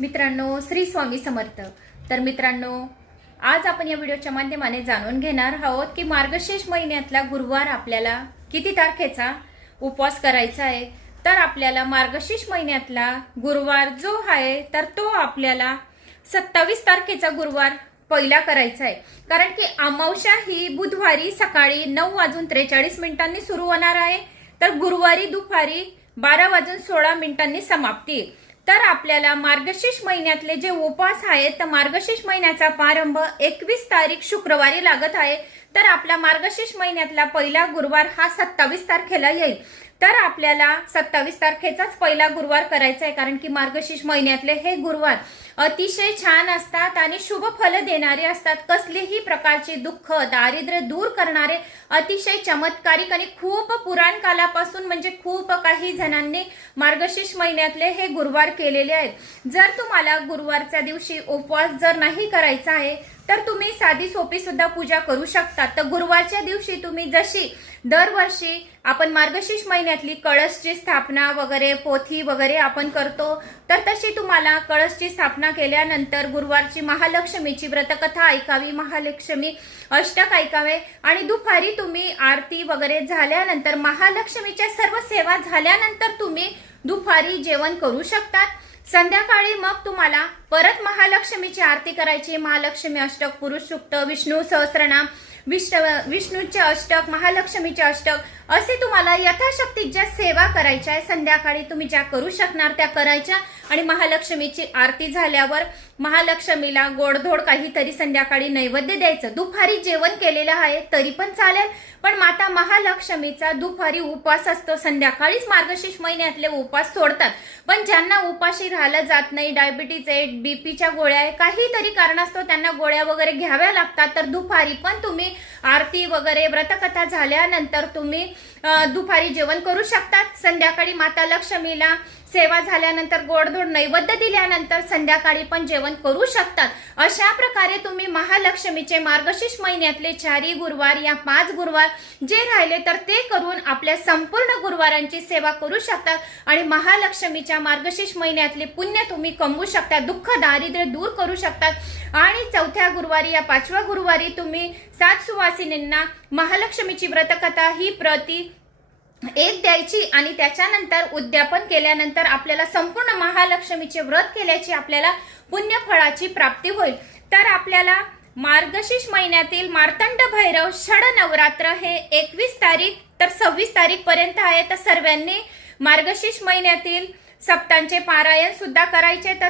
मित्रांनो, श्री स्वामी समर्थ। तर मित्रांनो, आज आपण या व्हिडिओच्या माध्यमाने जाणून घेणार आहोत की मार्गशीर्ष महिन्यातला गुरुवार आपल्याला किती तारखेचा उपवास करायचा आहे। तर आपल्याला मार्गशीर्ष महिन्यातला गुरुवार जो आहे तर तो आपल्याला 27 तारखेचा गुरुवार पहिला करायचा आहे, कारण की अमावस्या ही बुधवारी सकाळी 9:43 सुरू होणार आहे, तर गुरुवारी दुपारी 12:16 समाप्ती। तर आपल्याला मार्गशीर्ष महिन्यातले जे उपवास आहेत तर मार्गशीर्ष महिन्याचा प्रारंभ 21 तारीख शुक्रवारी लागत आहे। तर आपला मार्गशीर्ष महिन्यातला पहिला गुरुवार हा 27 तारखेला येईल। तर आपल्याला 27 तारखेचाच पहिला गुरुवार करायचा आहे, कारण की मार्गशीर्ष महिन्यातले हे गुरुवार अतिशय छान असतात आणि शुभ फल देणारे असतात। कसलीही प्रकारचे दुःख दारिद्र्य दूर करणारे अतिशय चमत्कारिक आणि खूप पुराण कालापासून म्हणजे खूप काही जणांनी मार्गशीर्ष महिन्यातले हे गुरुवार केलेले आहेत। जर तुम्हाला गुरुवारच्या दिवशी उपवास जर नाही करायचा आहे तर तुम्ही साधी सोपी सुद्धा पूजा करू शकता। तर गुरुवारच्या दिवशी तुम्ही जशी दरवर्षी आपण मार्गशीर्ष महिन्यातली कळशची स्थापना वगैरे पोथी वगैरे आपण करतो, तर तशी तुम्हाला कळशची स्थापना केल्यानंतर गुरुवारची महालक्ष्मीची व्रतकथा ऐकावी, महालक्ष्मी अष्टक ऐकावे आणि दुपारी तुम्ही आरती वगैरे झाल्यानंतर महालक्ष्मीच्या सर्व सेवा झाल्यानंतर तुम्ही दुपारी जेवण करू शकतात। संध्याकाळी मग तुम्हाला परत महालक्ष्मीची आरती करायची, महालक्ष्मी अष्टक, पुरुष सूक्त, विष्णू सहस्रनाम, विष्णूचे अष्टक, महालक्ष्मीचे अष्टक असे तुम्हाला यथाशक्ती ज्या सेवा करायच्या आहे संध्याकाळी तुम्ही ज्या करू शकणार त्या करायच्या। आणि महालक्ष्मीची आरती झाल्यावर महालक्ष्मीला गोडधोड काहीतरी संध्याकाळी नैवेद्य द्यायचं। दुपारी जेवण केलेलं आहे तरी पण चालेल, पण माता महालक्ष्मीचा दुपारी उपवास असतो, संध्याकाळीच मार्गशीर्ष महिन्यातले उपवास सोडतात। पण ज्यांना उपाशी राहिलं जात नाही, डायबिटीज आहे, बीपीच्या गोळ्या आहे, काहीतरी कारणास्तव त्यांना गोळ्या वगैरे घ्याव्या लागतात, तर दुपारी पण तुम्ही आरती वगैरे व्रतकथा झाल्यानंतर तुम्ही दुपारी जेवण करू शकतात। संध्याकाळी माता लक्ष्मीला सेवा झाल्यानंतर गोडधोड नैवेद्य दिल्यानंतर संध्याकाळी पण जेवण करू शकतात। अशा प्रकारे तुम्ही महालक्ष्मीचे मार्गशीर्ष महिन्यातले 4 गुरुवार या 5 गुरुवार जे राहिले तर ते करून आपल्या संपूर्ण गुरुवारांची सेवा करू शकतात आणि महालक्ष्मीच्या मार्गशीर्ष महिन्यातले पुण्य तुम्ही कमवू शकता, दुःख दारिद्र्य दूर करू शकतात। आणि चौथ्या गुरुवारी या 5व्या गुरुवारी तुम्ही 7 सुवासिनींना महालक्ष्मीची व्रतकथा ही प्रति 1 द्यायची आणि त्याच्यानंतर उद्यापन केल्यानंतर आपल्याला संपूर्ण महालक्ष्मीचे व्रत केल्याची आपल्याला पुण्य फळाची प्राप्ती होईल। तर आपल्याला मार्गशीर्ष महिन्यातील मार्तंड भैरव षड नवरात्र हे 21 तारीख तर 26 तारीख पर्यंत आहे। तर सर्वांनी मार्गशीर्ष महिन्यातील सप्तांचे पारायण सुद्धा करायचे। तर